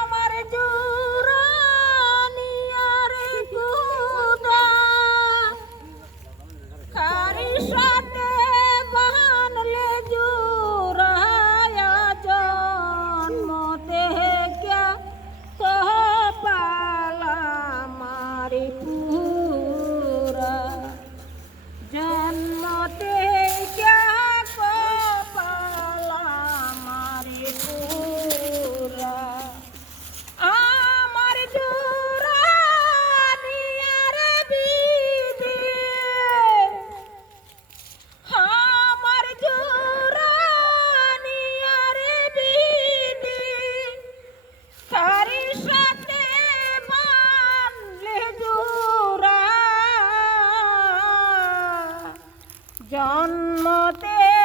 আমার জন্মতে